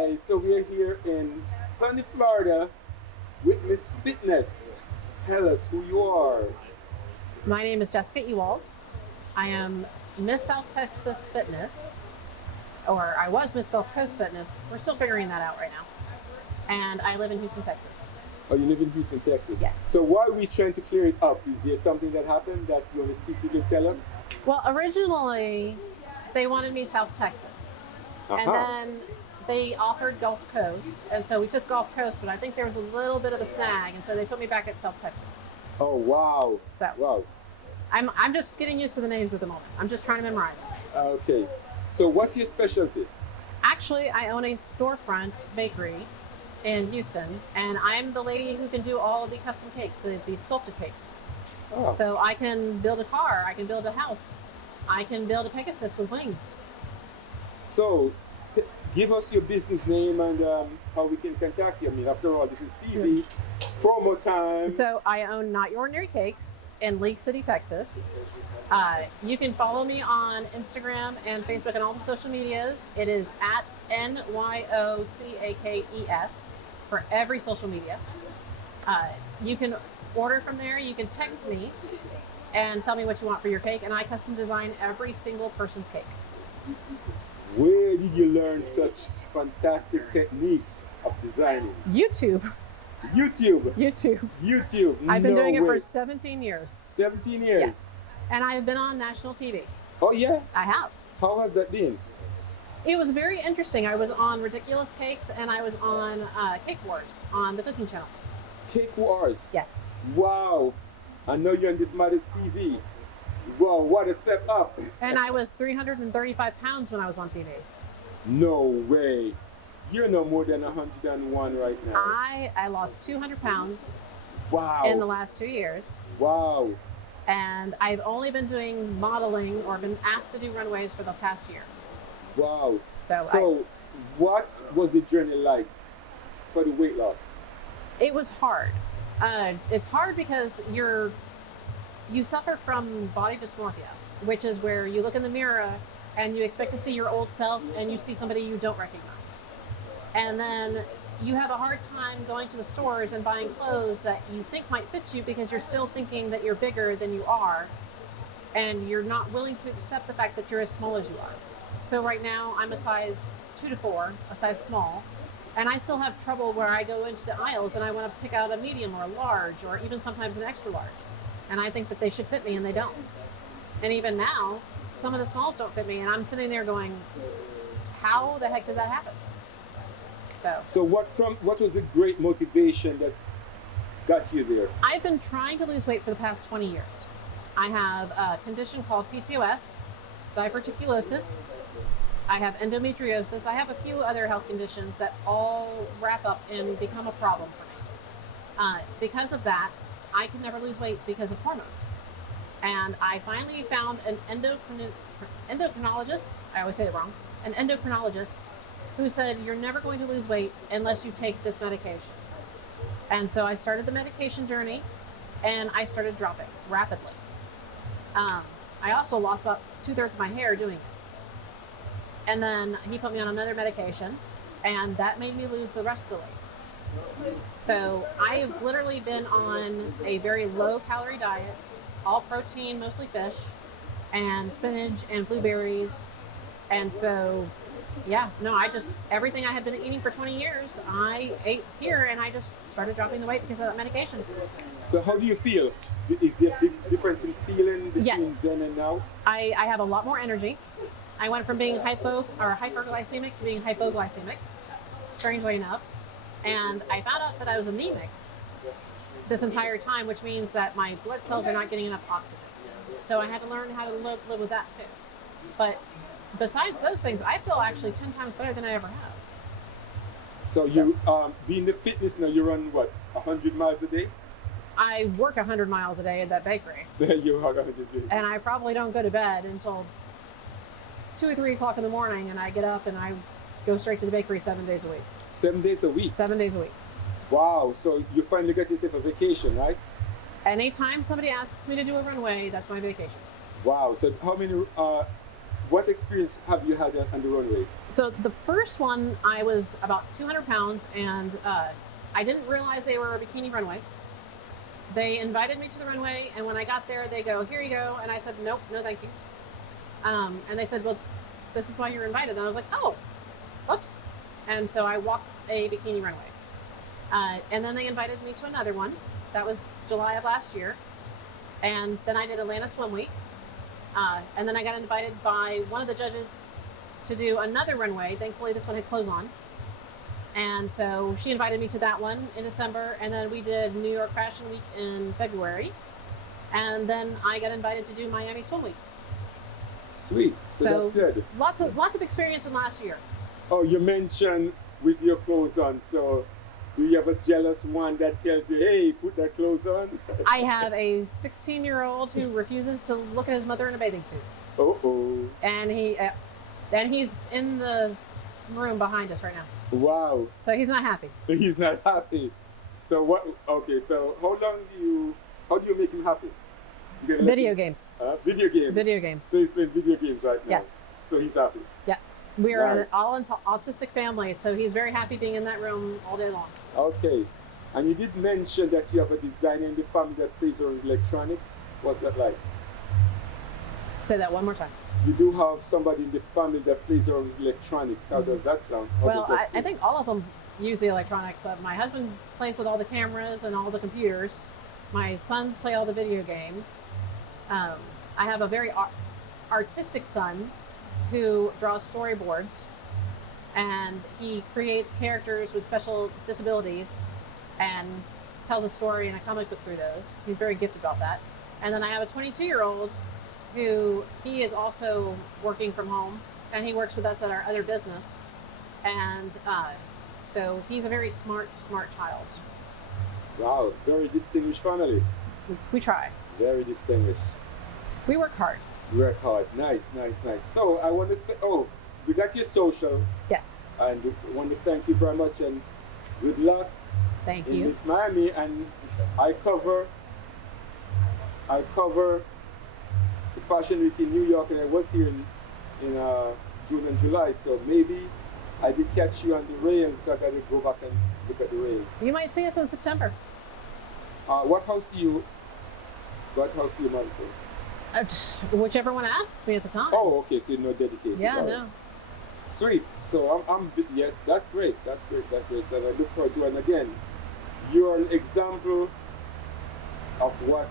guys, so we're here in sunny Florida with Miss Fitness. Tell us who you are. My name is Jessica Ewald. I am Miss South Texas Fitness, or I was Miss Gulf Coast Fitness. We're still figuring that out right now. And I live in Houston, Texas. Oh, you live in Houston, Texas? Yes. So while we're trying to clear it up, is there something that happened that you want to secretly tell us? Well, originally, they wanted me South Texas. And then they offered Gulf Coast. And so we took Gulf Coast, but I think there was a little bit of a snag. And so they put me back at South Texas. Oh, wow. So wow. I'm just getting used to the names at the moment. I'm just trying to memorize them. Okay. So what's your specialty? Actually, I own a storefront bakery in Houston, and I'm the lady who can do all of the custom cakes, the sculpted cakes. Oh. So I can build a car, I can build a house, I can build a Pegasus with wings. So give us your business name and how we can contact you. I mean, after all, this is TV, promo time. So I own Not Your Ordinary Cakes in League City, Texas. You can follow me on Instagram and Facebook and all the social medias. It is at NYOCAKES for every social media. You can order from there. You can text me and tell me what you want for your cake, and I custom design every single person's cake. Where did you learn such fantastic technique of designing? YouTube. YouTube. I've been doing it way. for 17 years. 17 years? Yes. And I've been on national TV. Oh, yeah? I have. How has that been? It was very interesting. I was on Ridiculous Cakes and I was on Cake Wars on the cooking channel. Cake Wars? Yes. Wow. I know you're on ThisMattersTV. Wow, what a step up. And I was 335 pounds when I was on TV. No way. You're no more than 101 right now. I lost 200 pounds wow. in the last 2 years. Wow. And I've only been doing modeling or been asked to do runways for the past year. Wow. So what was the journey like for the weight loss? It was hard. It's hard because you suffer from body dysmorphia, which is where you look in the mirror and you expect to see your old self and you see somebody you don't recognize. And then you have a hard time going to the stores and buying clothes that you think might fit you because you're still thinking that you're bigger than you are, and you're not willing to accept the fact that you're as small as you are. So right now I'm a size 2 to 4, a size small, and I still have trouble where I go into the aisles and I want to pick out a medium or a large or even sometimes an extra large. And I think that they should fit me and they don't. And even now, some of the smalls don't fit me and I'm sitting there going, how the heck did that happen? So what was the great motivation that got you there? I've been trying to lose weight for the past 20 years. I have a condition called PCOS, diverticulosis. I have endometriosis. I have a few other health conditions that all wrap up and become a problem for me. Because of that, I can never lose weight because of hormones. And I finally found an endocrinologist, I always say it wrong, an endocrinologist who said, you're never going to lose weight unless you take this medication. And so I started the medication journey and I started dropping rapidly. I also lost about 2/3 of my hair doing it. And then he put me on another medication and that made me lose the rest of the weight. So I've literally been on a very low calorie diet, all protein, mostly fish, and spinach and blueberries. And so, yeah, no, everything I had been eating for 20 years, I ate here and I just started dropping the weight because of that medication. So how do you feel? Is there a big difference in feeling between then and now? I have a lot more energy. I went from being hyperglycemic to being hypoglycemic, strangely enough. And I found out that I was anemic this entire time, which means that my blood cells are not getting enough oxygen. So I had to learn how to live with that too. But besides those things, I feel actually 10 times better than I ever have. So you, being the fitness now, you run what, 100 miles a day? I work 100 miles a day at that bakery. You work 100 days. And I probably don't go to bed until 2 or 3 o'clock in the morning, and I get up and I go straight to the bakery 7 days a week. 7 days a week? 7 days a week. Wow, so you finally got yourself a vacation, right? Anytime somebody asks me to do a runway, that's my vacation. Wow, so how many what experience have you had on the runway? So the first one, I was about 200 pounds, and I didn't realize they were a bikini runway. They invited me to the runway, and when I got there, they go, "Here you go," and I said, "Nope, no, thank you." And they said, "Well, this is why you're invited." And I was like, "Oh, oops." And so I walked a bikini runway. And then they invited me to another one. That was July of last year. And then I did Atlanta Swim Week. And then I got invited by one of the judges to do another runway. Thankfully, this one had clothes on. And so she invited me to that one in December. And then we did New York Fashion Week in February. And then I got invited to do Miami Swim Week. Sweet. So that's good. Lots of experience in last year. Oh, you mentioned with your clothes on. So do you have a jealous one that tells you, hey, put that clothes on? I have a 16-year-old who refuses to look at his mother in a bathing suit. Uh-oh. And he's in the room behind us right now. Wow. So he's not happy. He's not happy. So what? Okay. So how do you make him happy? Video games. Video games. Video games. So he's playing video games right now. Yes. So he's happy. Yeah. We are Nice. an all autistic family, so he's very happy being in that room all day long. Okay. And you did mention that you have a designer in the family that plays around with electronics. What's that like? Say that one more time. You do have somebody in the family that plays around with electronics. How does that sound? How Well, does that I feel? think all of them use the electronics. My husband plays with all the cameras and all the computers. My sons play all the video games. I have a very artistic son who draws storyboards, and he creates characters with special disabilities and tells a story and a comic book through those. He's very gifted about that. And then I have a 22-year-old who he is also working from home, and he works with us at our other business. And so he's a very smart child. Wow, very distinguished family. We try. Very distinguished. We work hard. Work hard. Nice, nice, nice. So I want to, we got your social, Yes. and I want to thank you very much, and good luck Thank in you. Miss Miami. And I cover the Fashion Week in New York, and I was here in June and July, so maybe I did catch you on the rails, so I got to go back and look at the rails. You might see us in September. What house do you model for? Whichever one asks me at the time. Oh, okay, so you're not dedicated. Yeah, All right. no. Sweet. So yes, that's great. That's great. So I look forward to it. And again, you're an example of what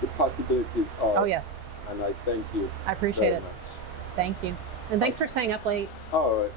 the possibilities are. Oh, yes. And I thank you. I appreciate very it. much. Thank you. And thanks for staying up late. All right.